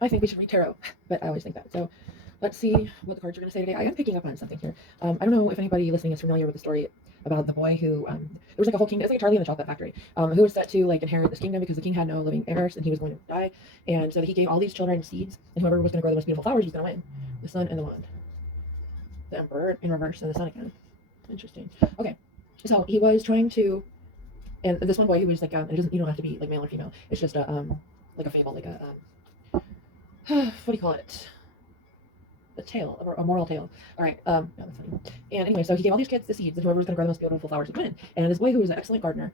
I think we should read tarot, but I always think that. So let's see what the cards are going to say today. I am picking up on something here. I don't know if anybody listening is familiar with the story about the boy who there was like a whole kingdom. It's like Charlie and the Chocolate Factory. Who was set to like inherit this kingdom because the king had no living heirs and he was going to die, and so he gave all these children seeds, and whoever was going to grow the most beautiful flowers was going to win. The sun and the wand, the emperor in reverse, and the sun again. Interesting. Okay, so he was trying to, and this one boy who was like it doesn't, you don't have to be like male or female. It's just a like a fable, like a what do you call it? A tale, a moral tale. All right. No, that's funny. And anyway, so he gave all these kids the seeds, and whoever was going to grow the most beautiful flowers would win. And this boy, who was an excellent gardener,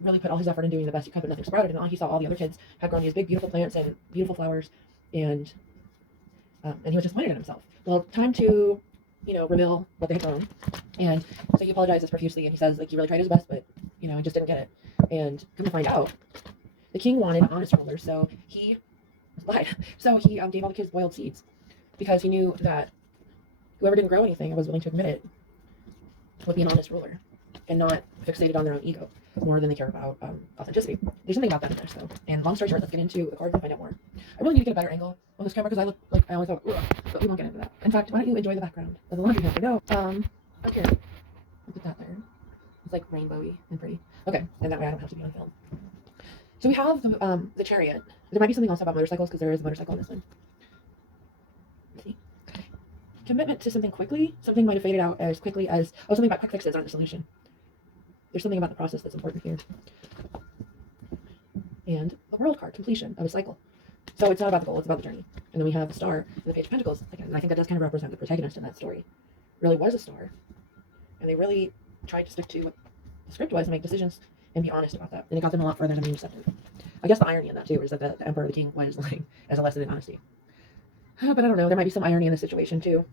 really put all his effort in doing the best he could, but nothing sprouted. And all he saw all the other kids had grown these big, beautiful plants and beautiful flowers, and he was disappointed in himself. Well, time to, reveal what they had grown. And so he apologizes profusely, and he says, like, he really tried his best, but he just didn't get it. And come to find out, the king wanted honest rulers, so he lied. So he gave all the kids boiled seeds because he knew that whoever didn't grow anything and was willing to admit it would be an honest ruler and not fixated on their own ego more than they care about authenticity. There's something about that in there. So, and long story short, let's get into the cards and find out more. I really need to get a better angle on this camera because I look like I always thought, but we won't get into that. In fact, why don't you enjoy the background of the laundry hamper? No, okay, I'll put that there. It's like rainbowy and pretty. Okay, and that way I don't have to be on film. So we have the Chariot. There might be something else about motorcycles because there is a motorcycle in this one. Let's see. Commitment to something quickly. Something might have faded out as quickly as, something about quick fixes aren't the solution. There's something about the process that's important here. And the World card, completion of a cycle. So it's not about the goal, it's about the journey. And then we have the Star and the Page of Pentacles. Again, and I think that does kind of represent the protagonist in that story. Really was a star. And they really tried to stick to what the script was and make decisions and be honest about that. And it got them a lot further than being deceptive. I guess the irony in that too is that the Emperor, the King, was like as a lesson in honesty. But I don't know, there might be some irony in this situation too.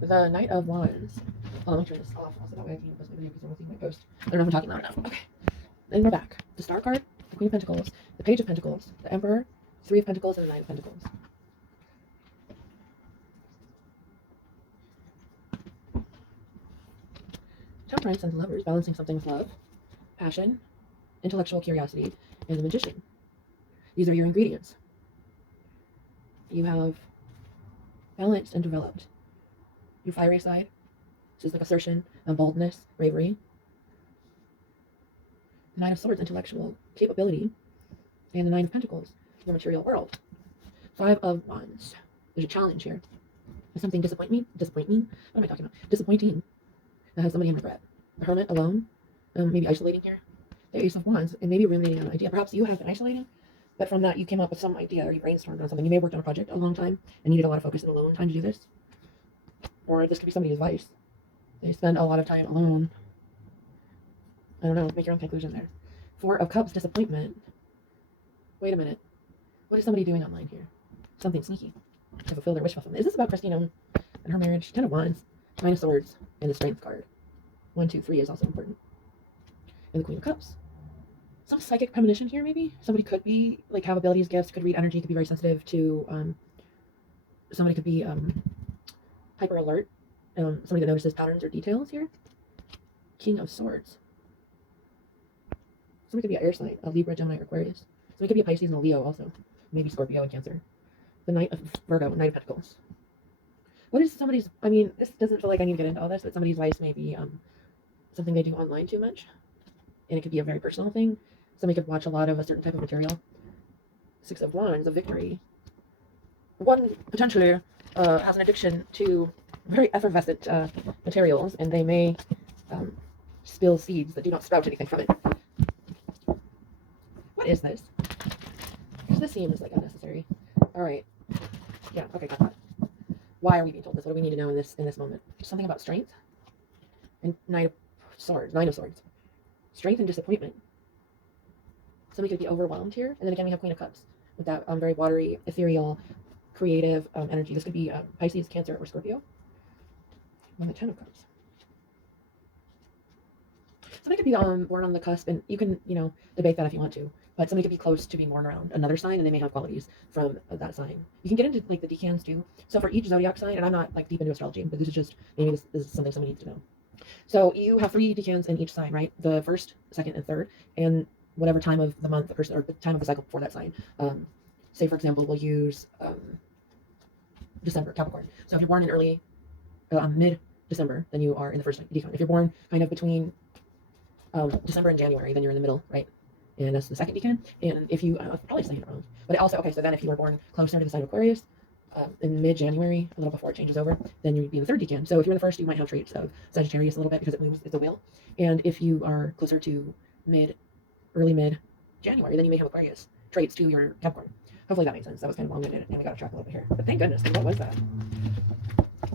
The Knight of Wands. Oh, let me turn this off also that way I can post my video because I don't think my post. I don't know if I'm talking loud enough. Okay. Then we're back. The Star card, the Queen of Pentacles, the Page of Pentacles, the Emperor, Three of Pentacles, and the Knight of Pentacles. Temperance and the Lovers, balancing something with love, passion, intellectual curiosity, and the Magician. These are your ingredients. You have balanced and developed your fiery side, which is like assertion and boldness, bravery. The Nine of Swords, intellectual capability, and the Nine of Pentacles, your material world. Five of Wands. There's a challenge here. Does something disappoint me? What am I talking about? Disappointing. That has somebody in regret. The Hermit, alone, maybe isolating here. The Ace of Wands, and maybe ruminating on an idea. Perhaps you have been isolating, but from that you came up with some idea or you brainstormed on something. You may have worked on a project a long time and needed a lot of focus and alone time to do this. Or this could be somebody's vice. They spend a lot of time alone. I don't know, make your own conclusion there. Four of Cups, disappointment. Wait a minute. What is somebody doing online here? Something sneaky to fulfill their wish fulfillment. Is this about Christina and her marriage? Ten of Wands, Nine of Swords, and the Strength card. 1, 2, 3 is also important. And the Queen of Cups. Some psychic premonition here, maybe? Somebody could be, like, have abilities, gifts, could read energy, could be very sensitive to, somebody could be, hyper alert. Somebody that notices patterns or details here. King of Swords. Somebody could be an air sign, a Libra, Gemini, or Aquarius. Somebody could be a Pisces and a Leo also. Maybe Scorpio and Cancer. The Knight of Virgo, Knight of Pentacles. What is somebody's, this doesn't feel like I need to get into all this, but somebody's vice may be something they do online too much. And it could be a very personal thing. Somebody could watch a lot of a certain type of material. Six of Wands, a victory. One potentially has an addiction to very effervescent materials, and they may spill seeds that do not sprout anything from it. What is this? This seems like unnecessary. All right. Yeah. Okay. Got that. Why are we being told this? What do we need to know in this moment? Something about strength and Nine of Swords. Strength and disappointment. Somebody could be overwhelmed here, and then again we have Queen of Cups with that very watery, ethereal, creative energy. This could be Pisces, Cancer, or Scorpio. And the Ten of Cups. Somebody could be born on the cusp, and you can, debate that if you want to. But somebody could be close to being born around another sign, and they may have qualities from that sign. You can get into like the decans too. So for each zodiac sign, and I'm not like deep into astrology, but this is just maybe this is something somebody needs to know. So you have 3 decans in each sign, right? The first, second, and third, and whatever time of the month the person, or the time of the cycle for that sign. Say, for example, we'll use December, Capricorn. So if you're born in early, mid-December, then you are in the first decan. If you're born kind of between December and January, then you're in the middle, right? And that's the second decan. And if you, I'm probably saying it wrong, but also, okay, so then if you were born closer to the sign of Aquarius, in mid-January, a little before it changes over, then you would be in the third decan. So if you're in the first, you might have traits of Sagittarius a little bit because it moves, it's a wheel. And if you are closer to early mid-January, then you may have Aquarius traits to your Capricorn. Hopefully that makes sense. That was kind of long-winded, and we got off track a little bit here. But thank goodness, what was that?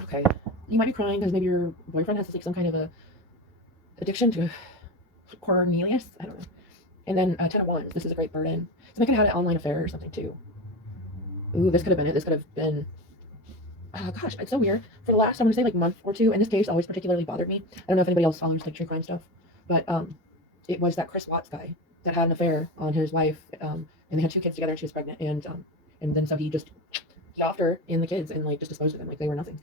Okay. You might be crying because maybe your boyfriend has like some kind of a addiction to Cornelius. I don't know. And then 10 of Wands. This is a great burden. Somebody could have had an online affair or something too. Ooh, this could have been it. This could have been. Oh gosh, it's so weird. For the last, I'm gonna say like month or two, and this case always particularly bothered me. I don't know if anybody else follows like true crime stuff, but it was that Chris Watts guy that had an affair on his wife, and they had 2 kids together, and she was pregnant, and then so he offed her and the kids and like just disposed of them like they were nothing.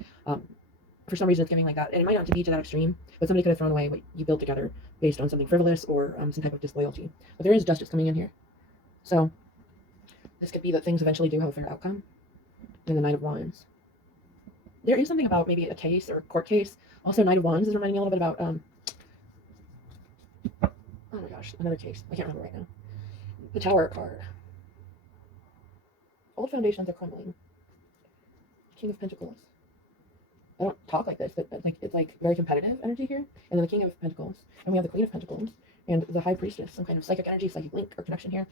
For some reason, it's giving like that, and it might not be to that extreme, but somebody could have thrown away what you built together based on something frivolous or some type of disloyalty. But there is justice coming in here, so this could be that things eventually do have a fair outcome. And the Knight of Wands. There is something about maybe a case or a court case. Also, Knight of Wands is reminding me a little bit about oh my gosh, another case. I can't remember right now. The Tower card. Old foundations are crumbling. King of Pentacles. I don't talk like this, but like it's like very competitive energy here. And then the King of Pentacles. And we have the Queen of Pentacles and the High Priestess, some kind of psychic energy, psychic link or connection here.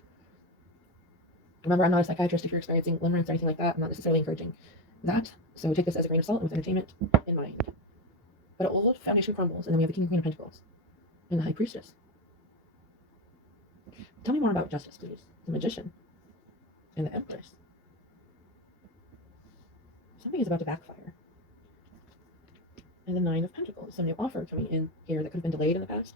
Remember, I'm not a psychiatrist. If you're experiencing limerence or anything like that, I'm not necessarily encouraging that. So take this as a grain of salt and with entertainment in mind. But an old foundation crumbles, and then we have the King and Queen of Pentacles and the High Priestess. Tell me more about justice, please. The Magician and the Empress. Something is about to backfire. And the Nine of Pentacles. Some new offer coming in here that could have been delayed in the past.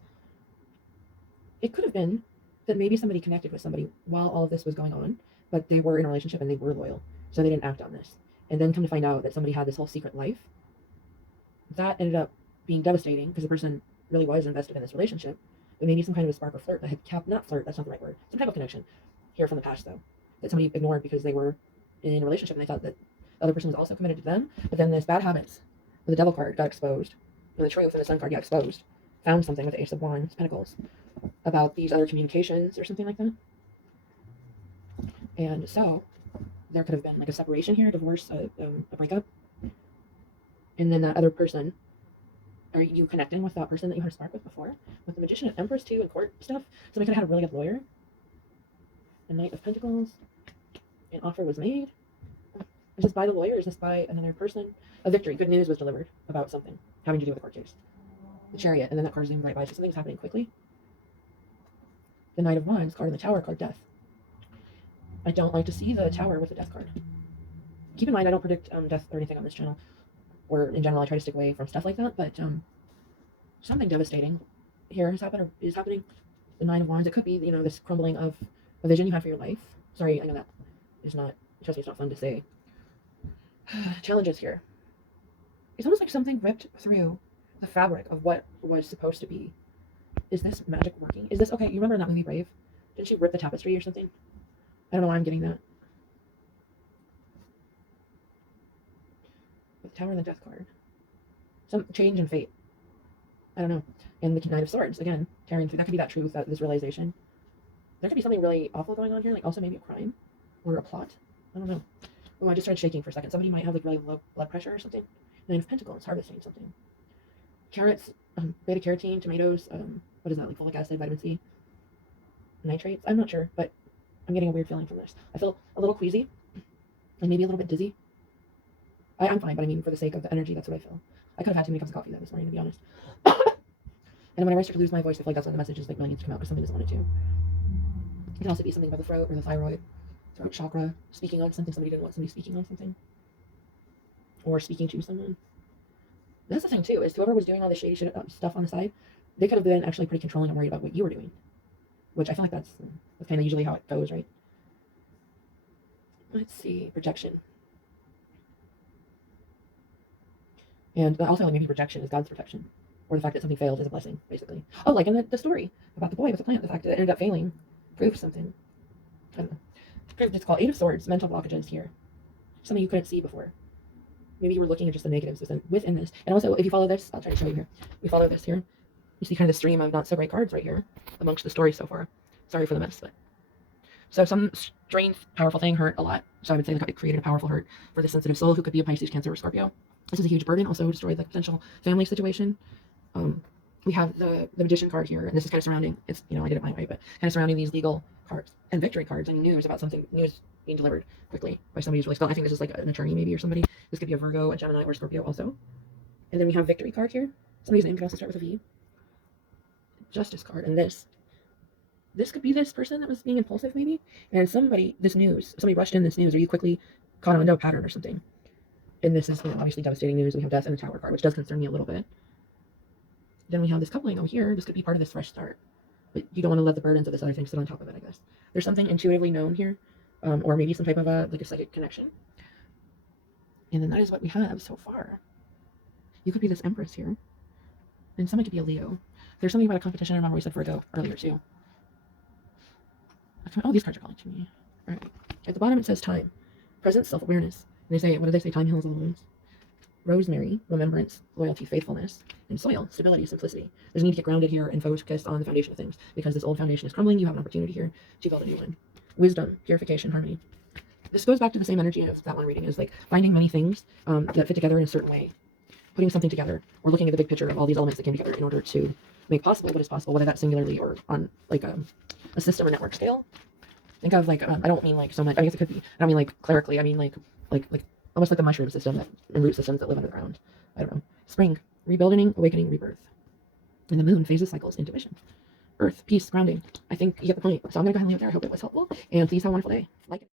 It could have been that maybe somebody connected with somebody while all of this was going on, but they were in a relationship and they were loyal, so they didn't act on this. And then come to find out that somebody had this whole secret life. That ended up being devastating because the person really was invested in this relationship, but maybe some kind of a spark or flirt that had kept, not flirt, that's not the right word, some type of connection here from the past though, that somebody ignored because they were in a relationship and they thought that the other person was also committed to them. But then this bad habits, the Devil card got exposed, and the Truth and the Sun card got exposed, found something with the Ace of Wands, Pentacles, about these other communications or something like that. And so there could have been like a separation here, a divorce, a breakup. And then that other person, are you connecting with that person that you had a spark with before? With the Magician and Empress too and court stuff. Somebody could have had a really good lawyer. The Knight of Pentacles. An offer was made. Is this by the lawyer? Is this by another person? A victory. Good news was delivered about something having to do with the court case. The Chariot, and then that card zoomed right by. So something's happening quickly. The Knight of Wands card and the Tower card, Death. I don't like to see the Tower with the Death card. Keep in mind, I don't predict death or anything on this channel, or in general, I try to stick away from stuff like that. But something devastating here has happened or is happening. The Nine of Wands. It could be, this crumbling of a vision you had for your life. Sorry, I know that is not. Trust me, it's not fun to say. Challenges here. It's almost like something ripped through the fabric of what was supposed to be. Is this magic working? Is this okay? You remember in that movie Brave? Didn't she rip the tapestry or something? I don't know why I'm getting that. With the Tower and the Death card. Some change in fate. I don't know. And the Knight of Swords, again, tearing through. That could be that truth, this realization. There could be something really awful going on here, like also maybe a crime or a plot. I don't know. Oh, I just started shaking for a second. Somebody might have like really low blood pressure or something. Nine of Pentacles, harvesting something. Carrots, beta carotene, tomatoes, what is that, like folic acid, vitamin C, nitrates? I'm not sure, but I'm getting a weird feeling from this. I feel a little queasy and maybe a little bit dizzy. I'm fine, but I mean, for the sake of the energy, that's what I feel. I could have had too many cups of coffee this morning, to be honest. And whenever I start to lose my voice, I feel like that's when the messages like really needs to come out because something doesn't want it to. It can also be something about the throat or the thyroid, throat chakra, speaking on something somebody didn't want somebody speaking on something. Or speaking to someone. That's the thing too, is whoever was doing all this shady stuff on the side, they could have been actually pretty controlling and worried about what you were doing. Which I feel like that's kind of usually how it goes, right? Let's see, projection. And also maybe rejection is God's protection. Or the fact that something failed is a blessing, basically. Oh, like in the story about the boy with the plant, the fact that it ended up failing Prove something. I don't know. Prove it's called Eight of Swords, mental blockages here. Something you couldn't see before. Maybe you were looking at just the negatives within this. And also, if you follow this, I'll try to show you here. We follow this here. You see kind of the stream of not so great cards right here amongst the stories so far. Sorry for the mess, but so some strange, powerful thing hurt a lot. So I would say it created a powerful hurt for the sensitive soul who could be a Pisces, Cancer, or Scorpio. This is a huge burden. Also destroyed the potential family situation. We have the Magician card here, and this is kind of surrounding. It's I did it my way, but kind of surrounding these legal cards and victory cards and news about something news being delivered quickly by somebody who's really strong. I think this is like an attorney maybe or somebody. This could be a Virgo, a Gemini, or a Scorpio also. And then we have victory card here. Somebody's name can also start with a V. Justice card, and this could be this person that was being impulsive maybe, and somebody rushed in this news, or you quickly caught on to a pattern or something. And this is obviously devastating news. We have Death and the Tower card, which does concern me a little bit. Then we have this coupling over here. This could be part of this fresh start, but you don't want to let the burdens of this other thing sit on top of it, I guess. There's something intuitively known here, or maybe some type of a psychic connection. And then that is what we have so far. You could be this Empress here, and somebody could be a Leo. There's something about a competition. I remember we said Virgo earlier too. Oh, these cards are calling to me. All right. At the bottom it says time, presence, self-awareness. And they say, what do they say? Time heals all wounds. Rosemary, remembrance, loyalty, faithfulness, and soil, stability, simplicity. There's a need to get grounded here and focused on the foundation of things, because this old foundation is crumbling. You have an opportunity here to build a new one. Wisdom, purification, harmony. This goes back to the same energy of that one reading, is like finding many things that fit together in a certain way, putting something together, or looking at the big picture of all these elements that came together in order to make possible what is possible, whether that's singularly or on like a system or network scale. Think of like I don't mean like so much. I guess it could be. I don't mean like clerically. I mean like almost like the mushroom system and root systems that live underground. I don't know. Spring, rebuilding, awakening, rebirth. And the moon, phases, cycles, intuition. Earth, peace, grounding. I think you get the point. So I'm gonna go ahead and leave it there. I hope it was helpful. And please have a wonderful day. Like it.